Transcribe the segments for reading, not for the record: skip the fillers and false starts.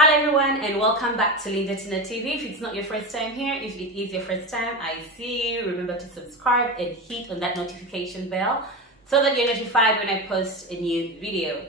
Hello everyone and welcome back to Tinah TV. If it's not your first time here, if it is your first time, I see you. Remember to subscribe and hit on that notification bell so that you're notified when I post a new video.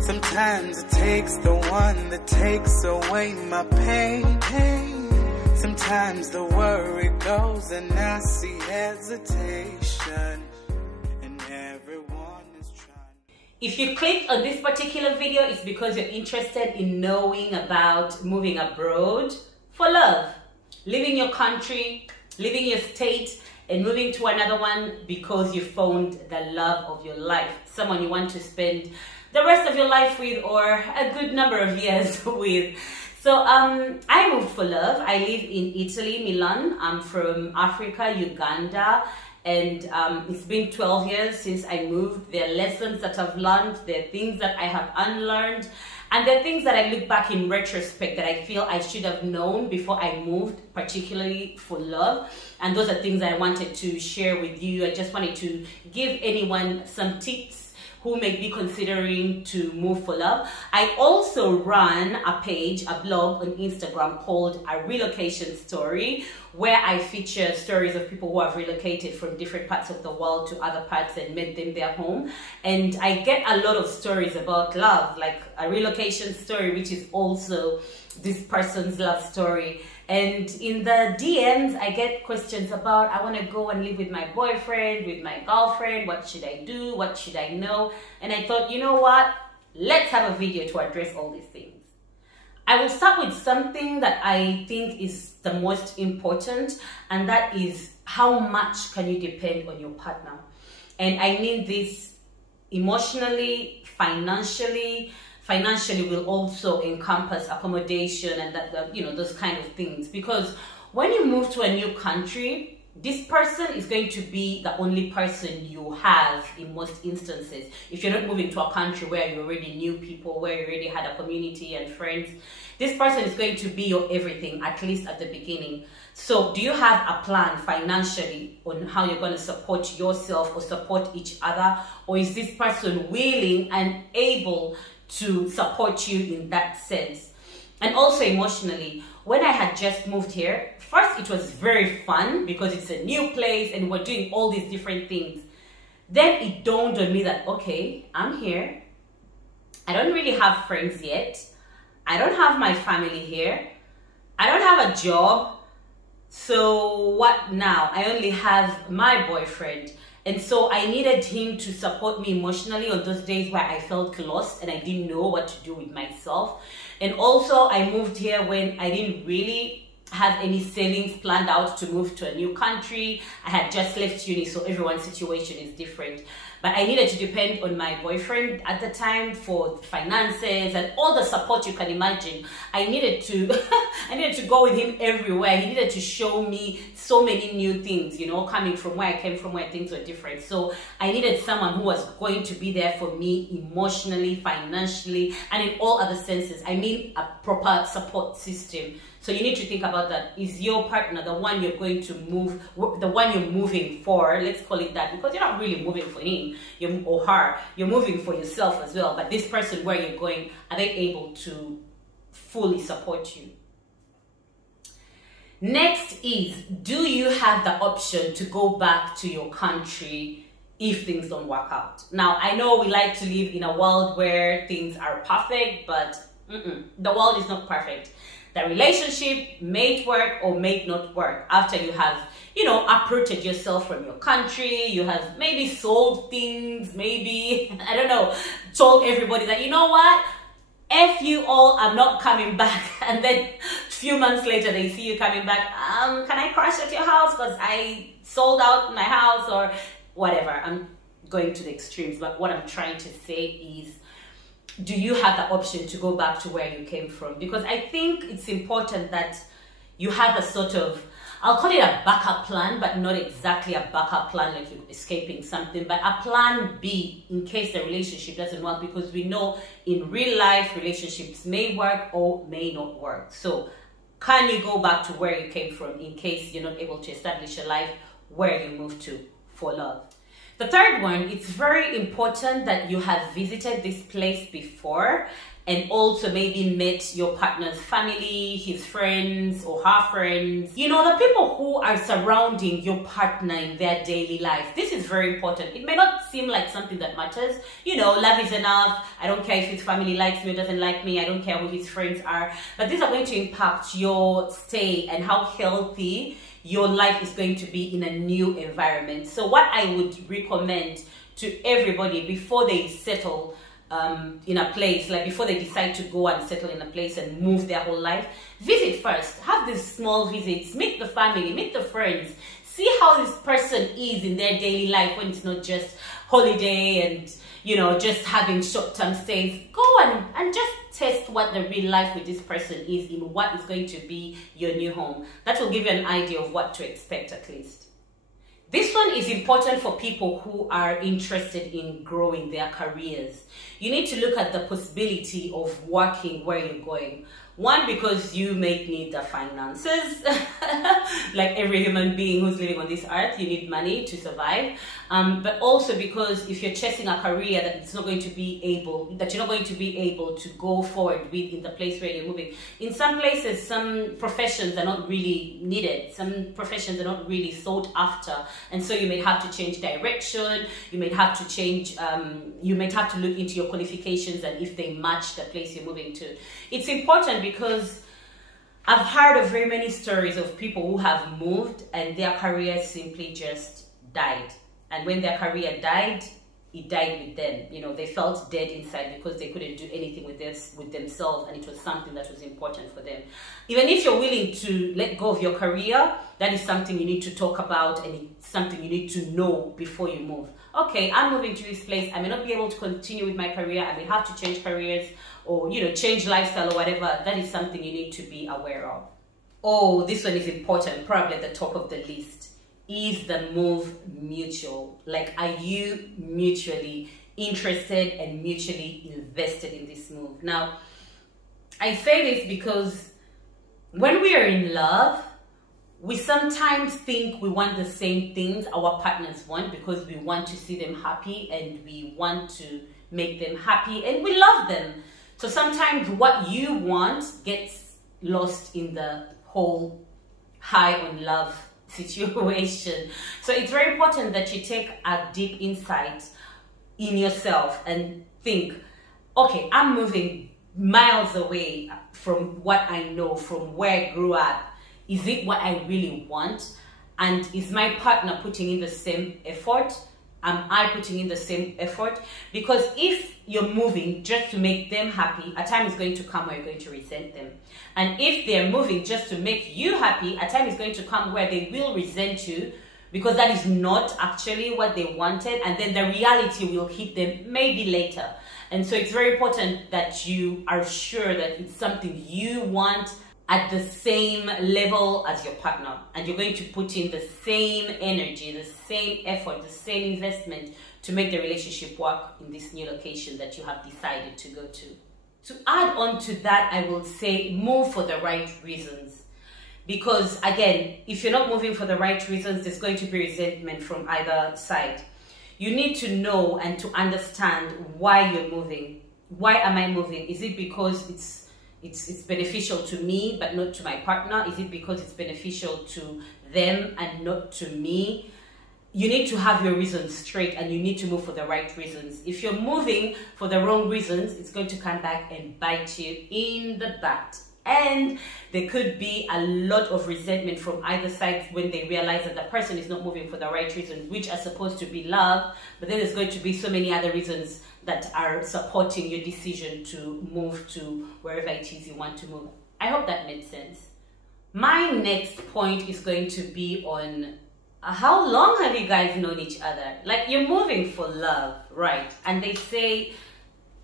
Sometimes it takes the one that takes away my pain. Sometimes the worry goes and I see hesitation. If you clicked on this particular video, it's because you're interested in knowing about moving abroad for love. Leaving your country, leaving your state, and moving to another one because you found the love of your life. Someone you want to spend the rest of your life with or a good number of years with. So I moved for love. I live in Italy, Milan. I'm from Africa, Uganda. And it's been 12 years since I moved. There are lessons that I've learned, there are things that I have unlearned, and there are things that I look back in retrospect that I feel I should have known before I moved, particularly for love. And those are things I wanted to share with you. I just wanted to give anyone some tips who may be considering to move for love. I also run a page, a blog on Instagram called A Relocation Story, where I feature stories of people who have relocated from different parts of the world to other parts and made them their home. And I get a lot of stories about love, like a relocation story, which is also this person's love story. And in the DMs, I get questions about, I want to go and live with my boyfriend, with my girlfriend. What should I do? What should I know? And I thought, you know what? Let's have a video to address all these things. I will start with something that I think is the most important, and that is how much can you depend on your partner? And I mean this emotionally, financially. Financially will also encompass accommodation and those kind of things. Because when you move to a new country, this person is going to be the only person you have in most instances. If you're not moving to a country where you already knew people, where you already had a community and friends, this person is going to be your everything, at least at the beginning. So do you have a plan financially on how you're going to support yourself or support each other? Or is this person willing and able to support you in that sense? And also emotionally, when I had just moved here, first it was very fun because it's a new place and we're doing all these different things. Then it dawned on me that, okay, I'm here. I don't really have friends yet. I don't have my family here. I don't have a job. So what now? I only have my boyfriend. And so I needed him to support me emotionally on those days where I felt lost and I didn't know what to do with myself. And also I moved here when I didn't really have any savings planned out to move to a new country. I had just left uni, so everyone's situation is different. But I needed to depend on my boyfriend at the time for finances and all the support you can imagine. I needed to go with him everywhere. He needed to show me so many new things, you know, coming from where I came from, where things were different. So I needed someone who was going to be there for me emotionally, financially, and in all other senses. I mean a proper support system. So you need to think about that. Is your partner the one you're going to move, the one you're moving for? Let's call it that, because you're not really moving for him or her. You're moving for yourself as well. But this person where you're going, are they able to fully support you? Next is, do you have the option to go back to your country if things don't work out? Now, I know we like to live in a world where things are perfect, but the world is not perfect. The relationship may work or may not work after you have, uprooted yourself from your country. You have maybe sold things, maybe, I don't know, told everybody that, you know what? F you all, I'm not coming back. And then a few months later, they see you coming back. Can I crash at your house because I sold out my house or whatever? I'm going to the extremes, but what I'm trying to say is, do you have the option to go back to where you came from? Because I think it's important that you have a sort of, I'll call it a backup plan, but not exactly a backup plan like you're escaping something, but a plan B in case the relationship doesn't work, because we know in real life relationships may work or may not work. So can you go back to where you came from in case you're not able to establish a life where you moved to for love? The third one, it's very important that you have visited this place before and also maybe met your partner's family, his friends or her friends. You know, the people who are surrounding your partner in their daily life. This is very important. It may not seem like something that matters. You know, love is enough. I don't care if his family likes me or doesn't like me. I don't care who his friends are. But these are going to impact your stay and how healthy your life is going to be in a new environment. So what I would recommend to everybody before they settle in a place, like before they decide to go and settle in a place and move their whole life, visit first. Have these small visits, meet the family, meet the friends, see how this person is in their daily life when it's not just holiday and, you know, just having short-term stays. Go and just test what the real life with this person is in what is going to be your new home. That will give you an idea of what to expect at least. This one is important for people who are interested in growing their careers. You need to look at the possibility of working where you're going. One, because you may need the finances. Like every human being who's living on this earth, you need money to survive. But also because if you're chasing a career that you're not going to be able to go forward with in the place where you're moving. In some places, some professions are not really needed. Some professions are not really sought after. And so you may have to change direction. You may have to change, you may have to look into your qualifications and if they match the place you're moving to. It's important because I've heard of very many stories of people who have moved and their career simply just died. And when their career died, it died with them. You know, they felt dead inside because they couldn't do anything with themselves, and it was something that was important for them. Even if you're willing to let go of your career, that is something you need to talk about and it's something you need to know before you move. Okay, I'm moving to this place. I may not be able to continue with my career. I may have to change careers or, you know, change lifestyle or whatever. That is something you need to be aware of. Oh, this one is important, probably at the top of the list. Is the move mutual? Like, are you mutually interested and mutually invested in this move? Now, I say this because when we are in love, we sometimes think we want the same things our partners want because we want to see them happy and we want to make them happy and we love them. So sometimes what you want gets lost in the whole high on love situation. So it's very important that you take a deep insight in yourself and think, okay, I'm moving miles away from what I know, from where I grew up. Is it what I really want? And is my partner putting in the same effort? Am I putting in the same effort? Because if you're moving just to make them happy, a time is going to come where you're going to resent them. And if they're moving just to make you happy, a time is going to come where they will resent you because that is not actually what they wanted. And then the reality will hit them maybe later. And so it's very important that you are sure that it's something you want at the same level as your partner, and you're going to put in the same energy, the same effort, the same investment to make the relationship work in this new location that you have decided to go to. To add on to that, I will say move for the right reasons. Because again, if you're not moving for the right reasons, there's going to be resentment from either side. You need to know and to understand why you're moving. Why am I moving? Is it because it's beneficial to me but not to my partner? Is it because it's beneficial to them and not to me? You need to have your reasons straight and you need to move for the right reasons. If you're moving for the wrong reasons, it's going to come back and bite you in the butt. And there could be a lot of resentment from either side when they realize that the person is not moving for the right reasons, which are supposed to be love, but then there's going to be so many other reasons that are supporting your decision to move to wherever it is you want to move. I hope that made sense. My next point is going to be on how long have you guys known each other? Like, you're moving for love, right? And they say,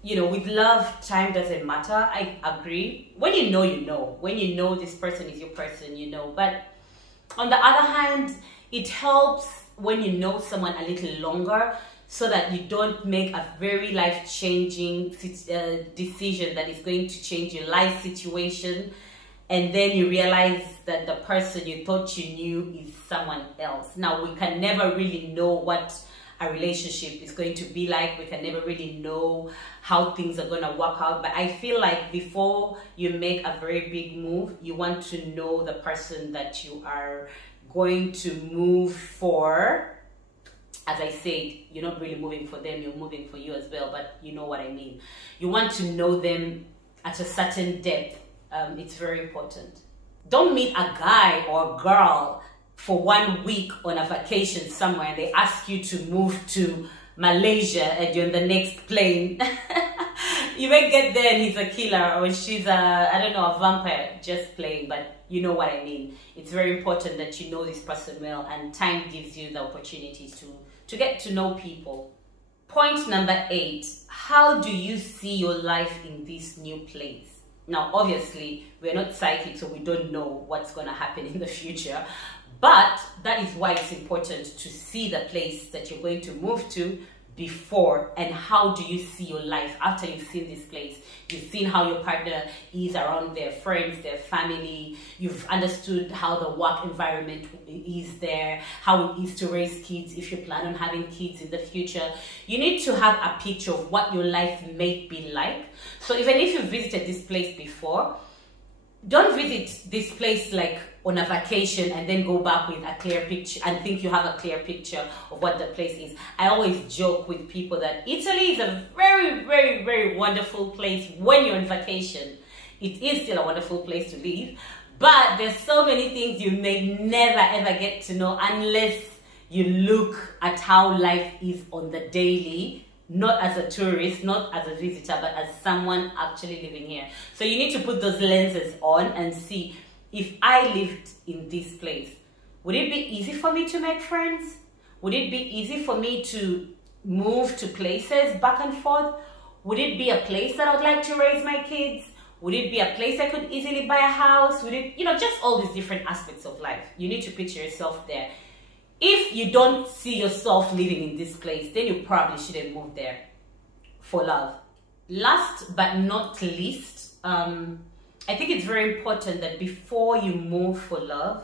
you know, with love, time doesn't matter. I agree. When you know, you know. When you know this person is your person, you know. But on the other hand, it helps when you know someone a little longer so that you don't make a very life-changing decision that is going to change your life situation. And then you realize that the person you thought you knew is someone else. Now, we can never really know what a relationship is going to be like. We can never really know how things are going to work out. But I feel like before you make a very big move, you want to know the person that you are going to move for. As I said, you're not really moving for them, you're moving for you as well, but you know what I mean. You want to know them at a certain depth. It's very important. Don't meet a guy or a girl for 1 week on a vacation somewhere and they ask you to move to Malaysia and you're on the next plane. You may get there and he's a killer or she's a, I don't know, a vampire, just playing, but you know what I mean. It's very important that you know this person well, and time gives you the opportunities to get to know people. Point number 8, how do you see your life in this new place? Now, obviously, we're not psychic, so we don't know what's going to happen in the future. But that is why it's important to see the place that you're going to move to before, and how do you see your life after you've seen this place. You've seen how your partner is around their friends, their family. You've understood how the work environment is there, how it is to raise kids if you plan on having kids in the future. You need to have a picture of what your life may be like. So even if you visited this place before, don't visit this place like on a vacation and then go back with a clear picture and think you have a clear picture of what the place is. I always joke with people that Italy is a very, very, very wonderful place when you're on vacation. It is still a wonderful place to live, but there's so many things you may never ever get to know unless you look at how life is on the daily, not as a tourist, not as a visitor, but as someone actually living here. So you need to put those lenses on and see, if I lived in this place, would it be easy for me to make friends? Would it be easy for me to move to places back and forth? Would it be a place that I'd like to raise my kids? Would it be a place I could easily buy a house? Would it, just all these different aspects of life. You need to picture yourself there. If you don't see yourself living in this place, then you probably shouldn't move there for love. Last but not least, I think it's very important that before you move for love,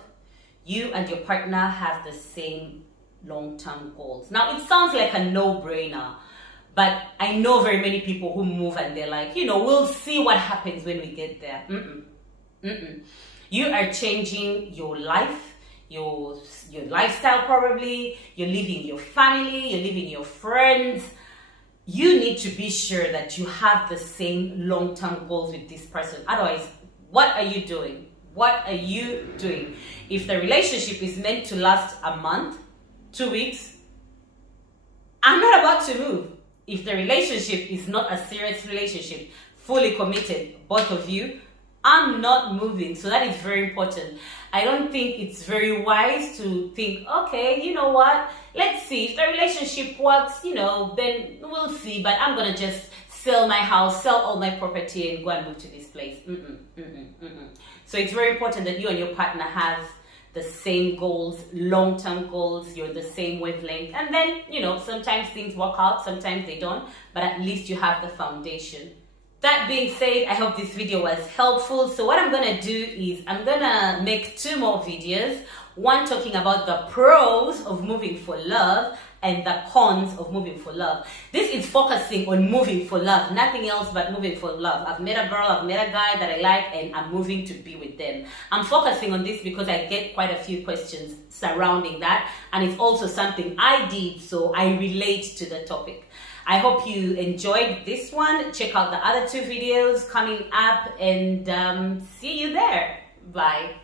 you and your partner have the same long-term goals. Now, it sounds like a no-brainer, but I know very many people who move and they're like, we'll see what happens when we get there. You are changing your life, your lifestyle probably, you're leaving your family, you're leaving your friends. You need to be sure that you have the same long-term goals with this person. Otherwise, what are you doing? What are you doing? If the relationship is meant to last a month, 2 weeks, I'm not about to move. If the relationship is not a serious relationship, fully committed, both of you, I'm not moving. So that is very important. I don't think it's very wise to think, okay, you know what? Let's see. If the relationship works, then we'll see. But I'm going to just sell my house, sell all my property and go and move to this place. So it's very important that you and your partner have the same goals, long-term goals. You're the same wavelength. And then, sometimes things work out, sometimes they don't. But at least you have the foundation. That being said, I hope this video was helpful. So what I'm going to do is I'm going to make 2 more videos. One talking about the pros of moving for love and the cons of moving for love. This is focusing on moving for love, nothing else but moving for love. I've met a girl, I've met a guy that I like, and I'm moving to be with them. I'm focusing on this because I get quite a few questions surrounding that, and it's also something I did, so I relate to the topic. I hope you enjoyed this one. Check out the other 2 videos coming up, and see you there. Bye.